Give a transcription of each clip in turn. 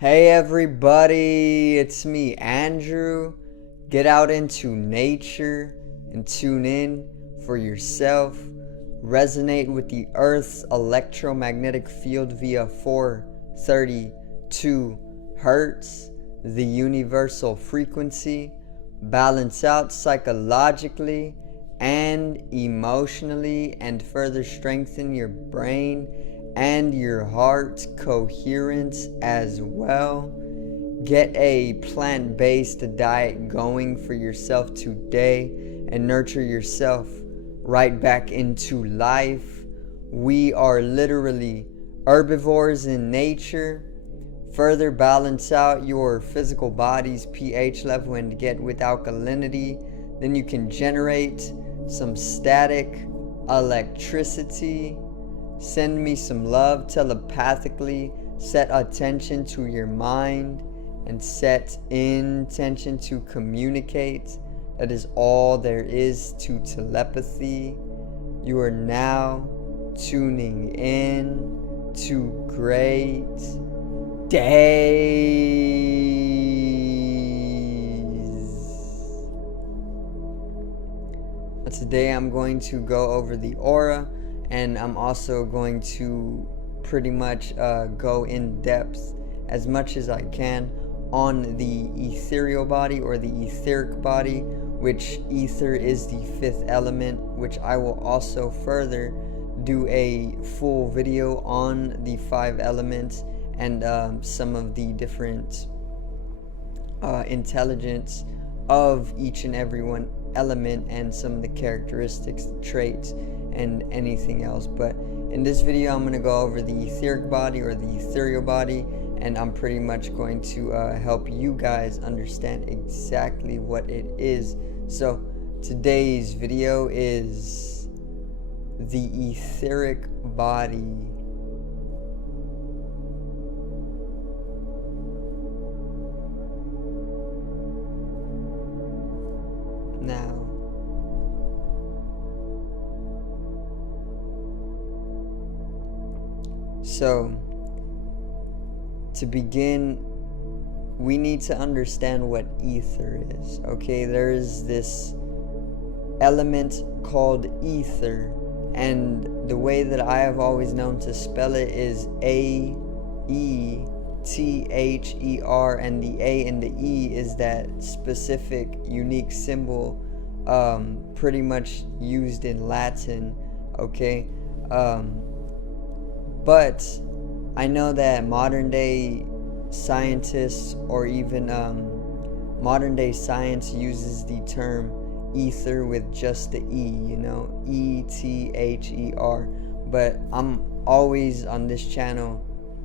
Hey everybody, it's me, Andrew. Get out into nature and tune in for yourself. Resonate with the Earth's electromagnetic field via 432 Hertz, the universal frequency. Balance out psychologically and emotionally, and further strengthen your brain and your heart coherence as well. Get a plant-based diet going for yourself today and nurture yourself right back into life. We are literally herbivores in nature. Further balance out your physical body's pH level and get with alkalinity. Then you can generate some static electricity. Send me some love telepathically. Set attention to your mind and set intention to communicate. That is all there is to telepathy. You are now tuning in to great days. Today I'm going to go over the aura, and I'm also going to pretty much go in depth as much as I can on the ethereal body or the etheric body, which ether is the fifth element, which I will also further do a full video on the 5 elements and some of the different intelligence of each and every one element and some of the characteristics, traits, and anything else. But in this video I'm going to go over the etheric body or the ethereal body, and I'm pretty much going to help you guys understand exactly what it is. So today's video is the etheric body. Now, so to begin, we need to understand what ether is. Okay, there is this element called ether, and the way that I have always known to spell it is A-E-T-H-E-R, and the A and the E is that specific unique symbol pretty much used in Latin. Okay, but I know that modern day scientists, or even modern day science, uses the term ether with just the E, you know, E-T-H-E-R. But I'm always on this channel,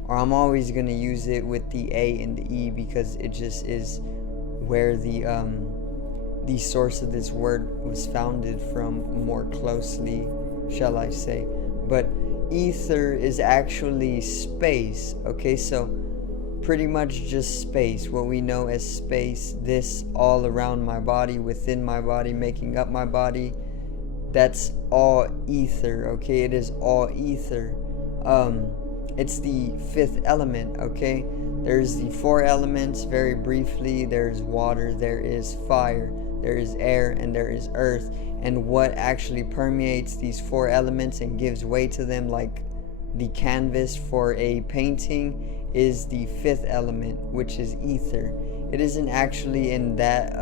or I'm always going to use it with the A and the E, because it just is where the source of this word was founded from more closely, shall I say. But ether is actually space. Okay, so pretty much just space, what we know as space, this all around my body, within my body, making up my body, that's all ether. Okay, it is all ether. It's the fifth element. Okay, there's the 4 elements. Very briefly, there's water, there is fire, there is air, and there is earth. And what actually permeates these 4 elements and gives way to them, like the canvas for a painting, is the 5th element, which is ether. It isn't actually in that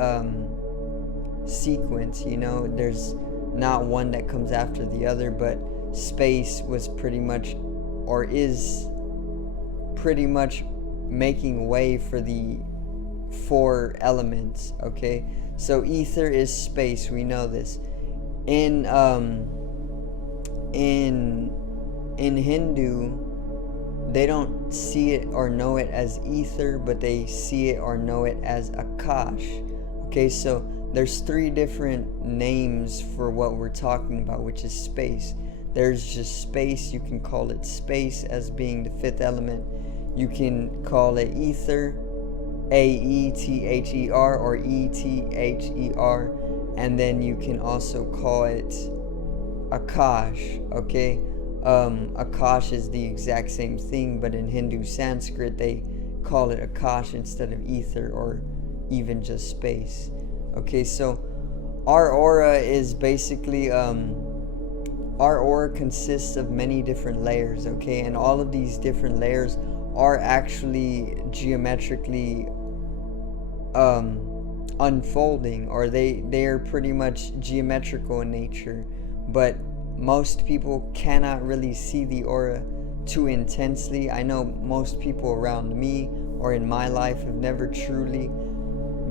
sequence, you know, there's not one that comes after the other, but space was pretty much, or is pretty much, making way for the 4 elements. Okay, so ether is space, we know this. In Hindu, they don't see it or know it as ether, but they see it or know it as Akash. Okay, so there's 3 different names for what we're talking about, which is space. There's just space. You can call it space as being the 5th element. You can call it ether, A-E-T-H-E-R, or E-T-H-E-R, and then you can also call it Akash. Okay, Akash is the exact same thing, but in Hindu Sanskrit they call it Akash instead of ether or even just space. Okay, so our aura is basically our aura consists of many different layers, okay, and all of these different layers are actually geometrically unfolding, or they are pretty much geometrical in nature, but most people cannot really see the aura too intensely. I know most people around me or in my life have never truly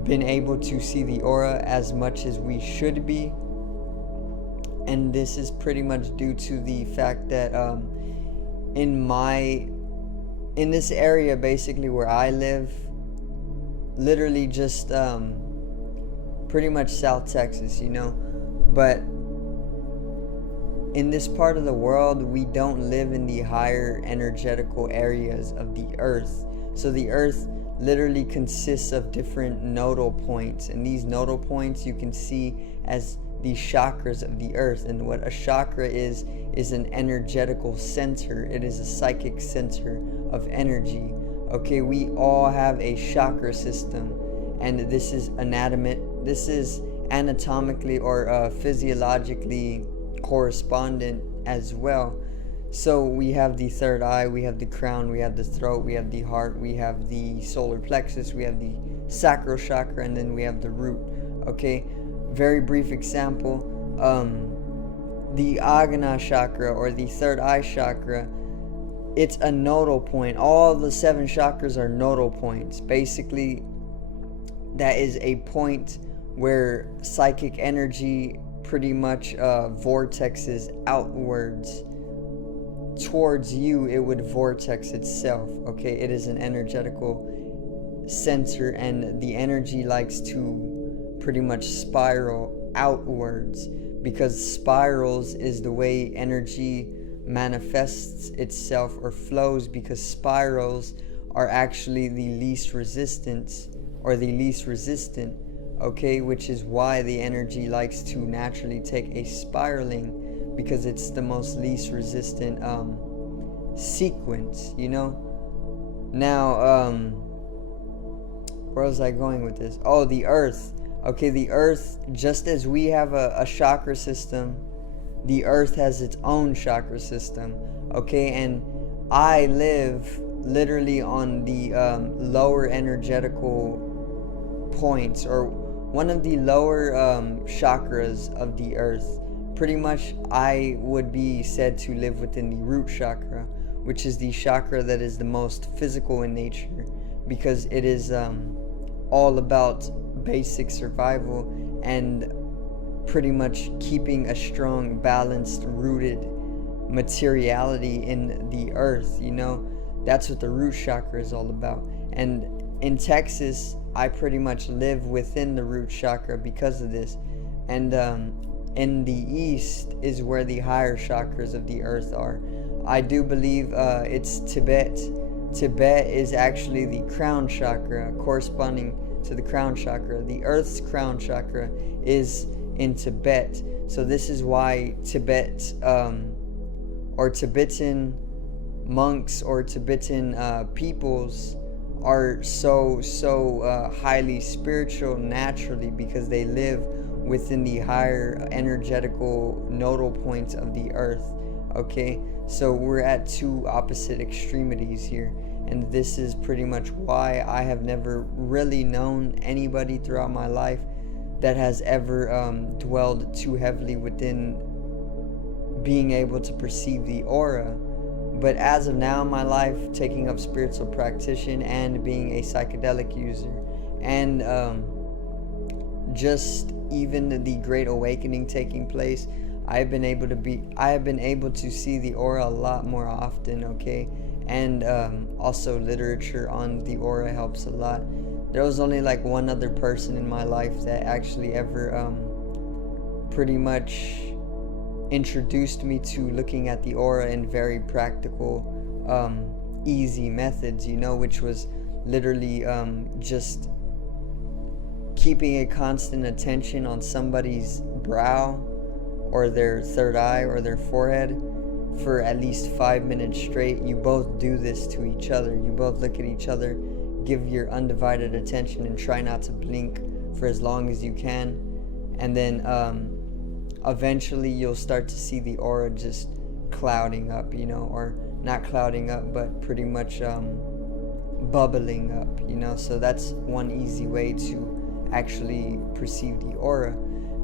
been able to see the aura as much as we should be, and this is pretty much due to the fact that in this area basically where I live, literally just pretty much South Texas, you know, but in this part of the world we don't live in the higher energetical areas of the earth. So the earth literally consists of different nodal points, and these nodal points you can see as the chakras of the earth. And what a chakra is an energetical center. It is a psychic center of energy. Okay, we all have a chakra system, and this is anatomically or physiologically correspondent as well. So we have the third eye, we have the crown, we have the throat, we have the heart, we have the solar plexus, we have the sacral chakra, and then we have the root. Okay, very brief example, the Agna chakra or the third eye chakra, it's a nodal point. All the 7 chakras are nodal points. Basically, that is a point where psychic energy pretty much vortexes outwards towards you. It would vortex itself. Okay, it is an energetical center, and the energy likes to pretty much spiral outwards, because spirals is the way energy manifests itself or flows, because spirals are actually the least resistant, okay, which is why the energy likes to naturally take a spiraling, because it's the most least resistant sequence, you know. Now where was I going with this? Oh, the earth. Okay, the earth, just as we have a chakra system, the earth has its own chakra system. Okay, and I live literally on the lower energetical points, or one of the lower chakras of the earth. Pretty much I would be said to live within the root chakra, which is the chakra that is the most physical in nature, because it is all about basic survival and pretty much keeping a strong, balanced, rooted materiality in the earth, you know. That's what the root chakra is all about. And in Texas, I pretty much live within the root chakra because of this. And in the east is where the higher chakras of the earth are. I do believe it's Tibet. Tibet is actually the crown chakra, corresponding to the crown chakra. The earth's crown chakra is in Tibet. So this is why Tibet or Tibetan monks or Tibetan peoples are so highly spiritual naturally, because they live within the higher energetical nodal points of the earth. Okay, so we're at 2 opposite extremities here, and this is pretty much why I have never really known anybody throughout my life that has ever dwelled too heavily within being able to perceive the aura. But as of now in my life, taking up spiritual practitioner and being a psychedelic user, and just even the great awakening taking place, I have been able to see the aura a lot more often, okay? And also literature on the aura helps a lot. There was only like one other person in my life that actually ever pretty much introduced me to looking at the aura in very practical, easy methods, you know, which was literally just keeping a constant attention on somebody's brow or their third eye or their forehead for at least 5 minutes straight. You both do this to each other. You both look at each other give your undivided attention and try not to blink for as long as you can. And then eventually you'll start to see the aura just clouding up, you know, or not clouding up, but pretty much bubbling up, you know. So that's one easy way to actually perceive the aura.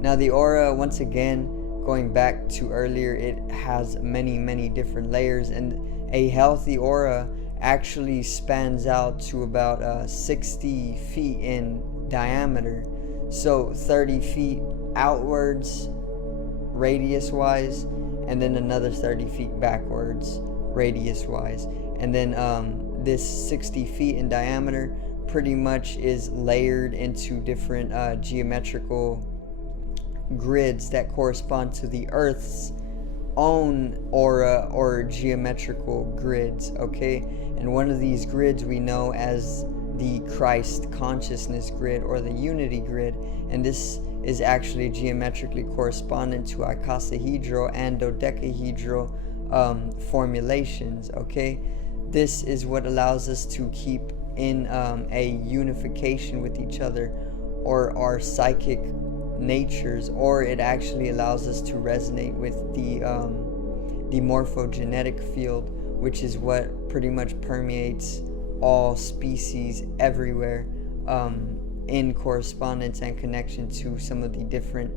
Now the aura, once again, going back to earlier, it has many different layers, and a healthy aura actually spans out to about 60 feet in diameter, so 30 feet outwards radius wise, and then another 30 feet backwards radius wise, and then this 60 feet in diameter pretty much is layered into different geometrical grids that correspond to the Earth's own aura or geometrical grids, okay? And one of these grids we know as the Christ consciousness grid or the unity grid, and this is actually geometrically correspondent to icosahedral and dodecahedral formulations, okay? This is what allows us to keep in a unification with each other or our psychic natures, or it actually allows us to resonate with the morphogenetic field, which is what pretty much permeates all species everywhere, in correspondence and connection to some of the different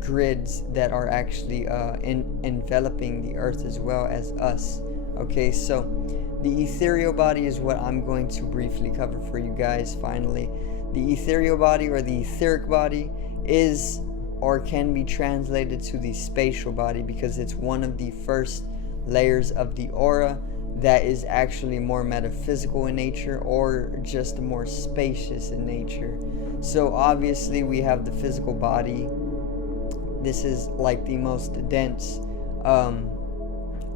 grids that are actually enveloping the earth as well as us. Okay, so the ethereal body is what I'm going to briefly cover for you guys finally. The ethereal body or the etheric body is or can be translated to the spatial body because it's one of the first layers of the aura that is actually more metaphysical in nature or just more spacious in nature. So obviously we have the physical body. This is like the most dense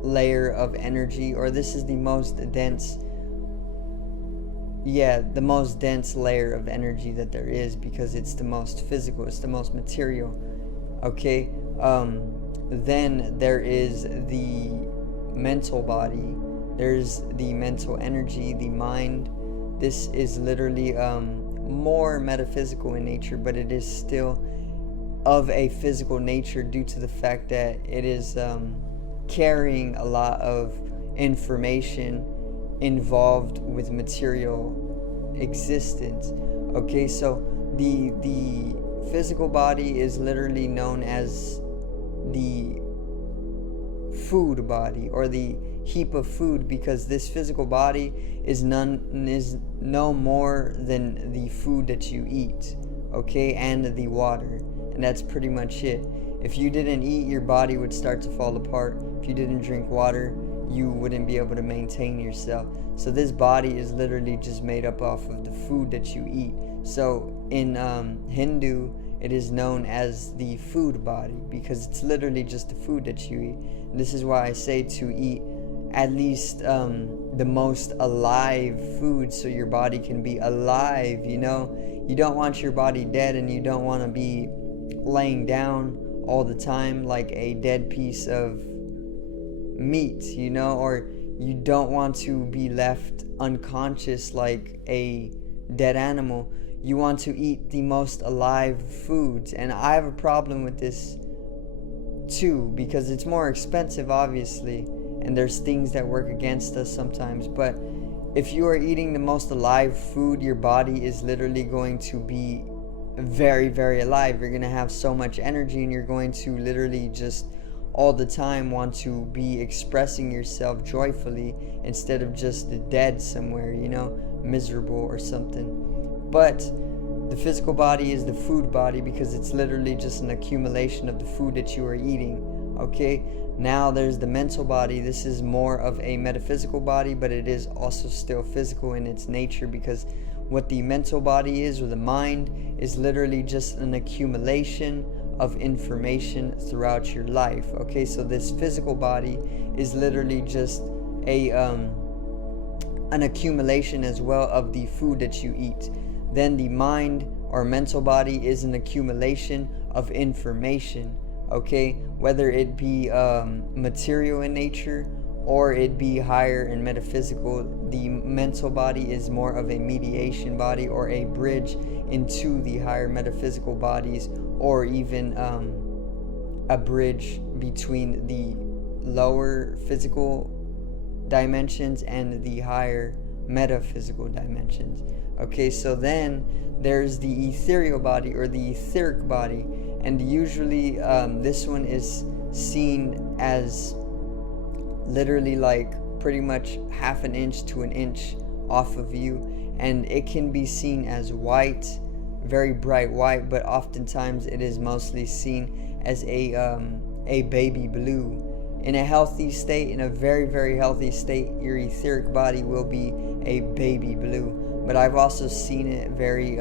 layer of energy, or this is the most dense the most dense layer of energy that there is, because it's the most physical, it's the most material, okay? Then there is the mental body, there's the mental energy, the mind. This is literally more metaphysical in nature, but it is still of a physical nature due to the fact that it is carrying a lot of information involved with material existence. Okay, so the physical body is literally known as the food body or the heap of food, because this physical body is no more than the food that you eat, okay, and the water, and that's pretty much it. If you didn't eat, your body would start to fall apart. If you didn't drink water, you wouldn't be able to maintain yourself. So this body is literally just made up off of the food that you eat. So in Hindu, it is known as the food body because it's literally just the food that you eat. And this is why I say to eat at least the most alive food so your body can be alive, you know? You don't want your body dead, and you don't want to be laying down all the time like a dead piece of meat, you know, or you don't want to be left unconscious like a dead animal. You want to eat the most alive foods, and I have a problem with this too because it's more expensive, obviously, and there's things that work against us sometimes. But if you are eating the most alive food, your body is literally going to be very, very alive. You're going to have so much energy, and you're going to literally just all the time want to be expressing yourself joyfully instead of just dead somewhere, you know, miserable or something. But the physical body is the food body because it's literally just an accumulation of the food that you are eating, okay? Now there's the mental body. This is more of a metaphysical body, but it is also still physical in its nature, because what the mental body is, or the mind, is literally just an accumulation of information throughout your life, okay? So this physical body is literally just a an accumulation as well of the food that you eat. Then the mind or mental body is an accumulation of information, okay? Whether it be material in nature or it be higher and metaphysical. The mental body is more of a mediation body, or a bridge into the higher metaphysical bodies, or even a bridge between the lower physical dimensions and the higher metaphysical dimensions. Okay, so then there's the ethereal body, or the etheric body, and usually this one is seen as literally like pretty much half an inch to an inch off of you, and it can be seen as white, very bright white, but oftentimes it is mostly seen as a baby blue. In a healthy state, in a very, very healthy state, your etheric body will be a baby blue. But I've also seen it very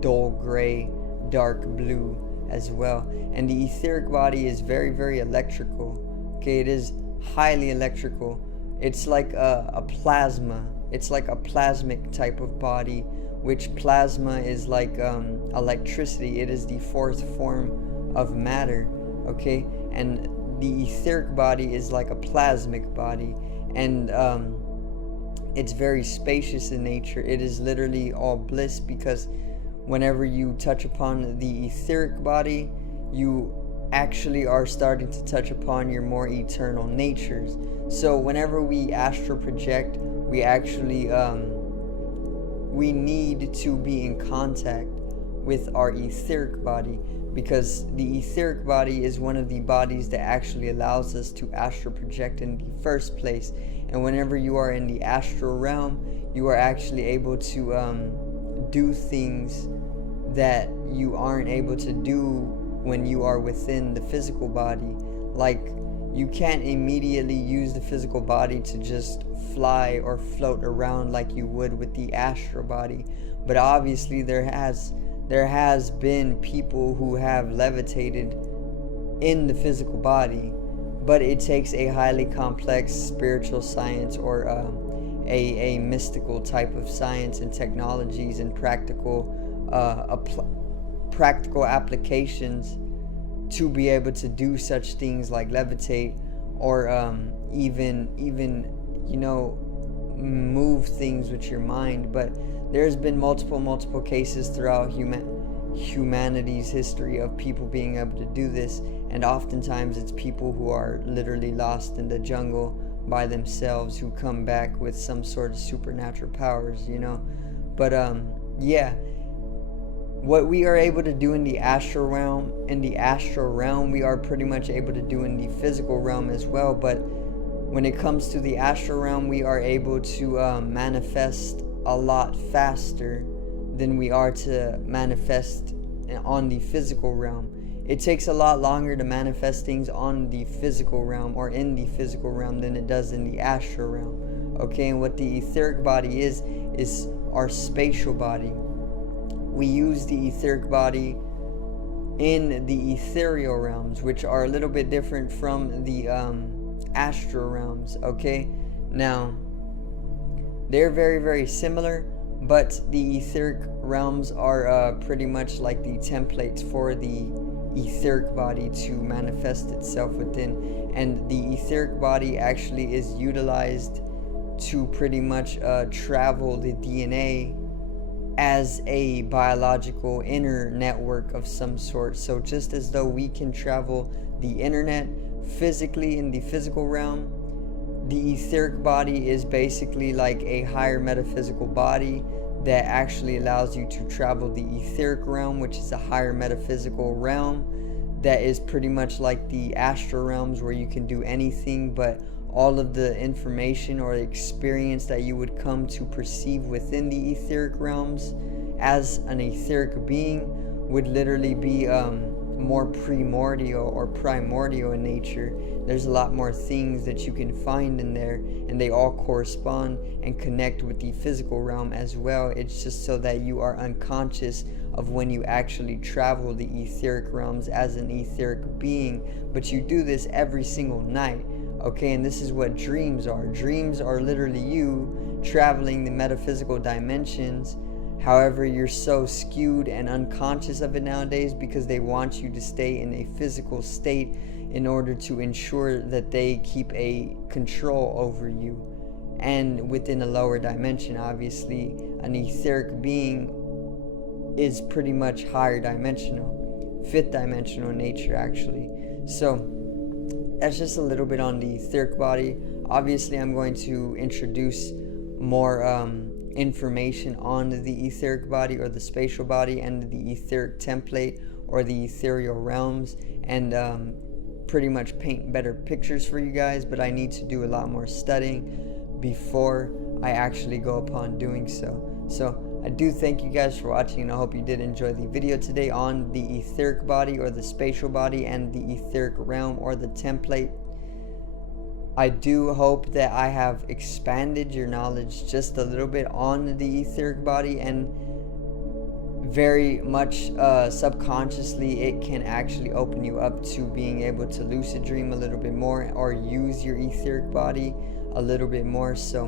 dull gray, dark blue as well. And the etheric body is very, very electrical. Okay, it is highly electrical. It's like a plasma. It's like a plasmic type of body, which plasma is like electricity. It is the fourth form of matter. Okay, and the etheric body is like a plasmic body, and it's very spacious in nature. It is literally all bliss, because whenever you touch upon the etheric body, you actually are starting to touch upon your more eternal natures. So whenever we astral project, we actually we need to be in contact with our etheric body, because the etheric body is one of the bodies that actually allows us to astral project in the first place. And whenever you are in the astral realm, you are actually able to do things that you aren't able to do when you are within the physical body. Like, you can't immediately use the physical body to just fly or float around like you would with the astral body. But obviously there has been people who have levitated in the physical body, but it takes a highly complex spiritual science, or a mystical type of science and technologies and practical applications to be able to do such things like levitate, or even move things with your mind. But there's been multiple cases throughout humanity's history of people being able to do this, and oftentimes it's people who are literally lost in the jungle by themselves who come back with some sort of supernatural powers, But yeah, what we are able to do in the astral realm, we are pretty much able to do in the physical realm as well. But when it comes to the astral realm, we are able to manifest a lot faster than we are to manifest on the physical realm. It takes a lot longer to manifest things on the physical realm, or in the physical realm, than it does in the astral realm. Okay, and what the etheric body is our spatial body. We use the etheric body in the ethereal realms, which are a little bit different from the astral realms. Okay, now they're very, very similar, but the etheric realms are pretty much like the templates for the etheric body to manifest itself within. And the etheric body actually is utilized to pretty much travel the DNA as a biological inner network of some sort. So just as though we can travel the internet physically in the physical realm, the etheric body is basically like a higher metaphysical body that actually allows you to travel the etheric realm, which is a higher metaphysical realm that is pretty much like the astral realms, where you can do anything, but all of the information or experience that you would come to perceive within the etheric realms as an etheric being would literally be more primordial or primordial in nature. There's a lot more things that you can find in there, and they all correspond and connect with the physical realm as well. It's just so that you are unconscious of when you actually travel the etheric realms as an etheric being, but you do this every single night. Okay, and this is what dreams are. Dreams are literally you traveling the metaphysical dimensions. However, you're so skewed and unconscious of it nowadays because they want you to stay in a physical state in order to ensure that they keep a control over you. And within a lower dimension, obviously, an etheric being is pretty much higher dimensional, fifth dimensional in nature, actually. So that's just a little bit on the etheric body. Obviously, I'm going to introduce more information on the etheric body or the spatial body and the etheric template or the ethereal realms, and pretty much paint better pictures for you guys, but I need to do a lot more studying before I actually go upon doing so. So I do thank you guys for watching, and I hope you did enjoy the video today on the etheric body or the spatial body and the etheric realm or the template. I do hope that I have expanded your knowledge just a little bit on the etheric body, and very much subconsciously it can actually open you up to being able to lucid dream a little bit more or use your etheric body a little bit more. So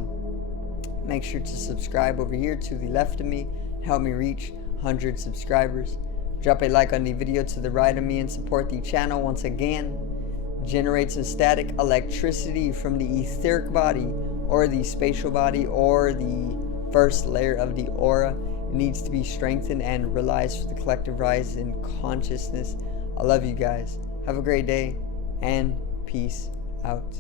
make sure to subscribe over here to the left of me, help me reach 100 subscribers. Drop a like on the video to the right of me and support the channel. Once again, generates a static electricity from the etheric body or the spatial body or the first layer of the aura. It needs to be strengthened and realized for the collective rise in consciousness. I love you guys. Have a great day and peace out.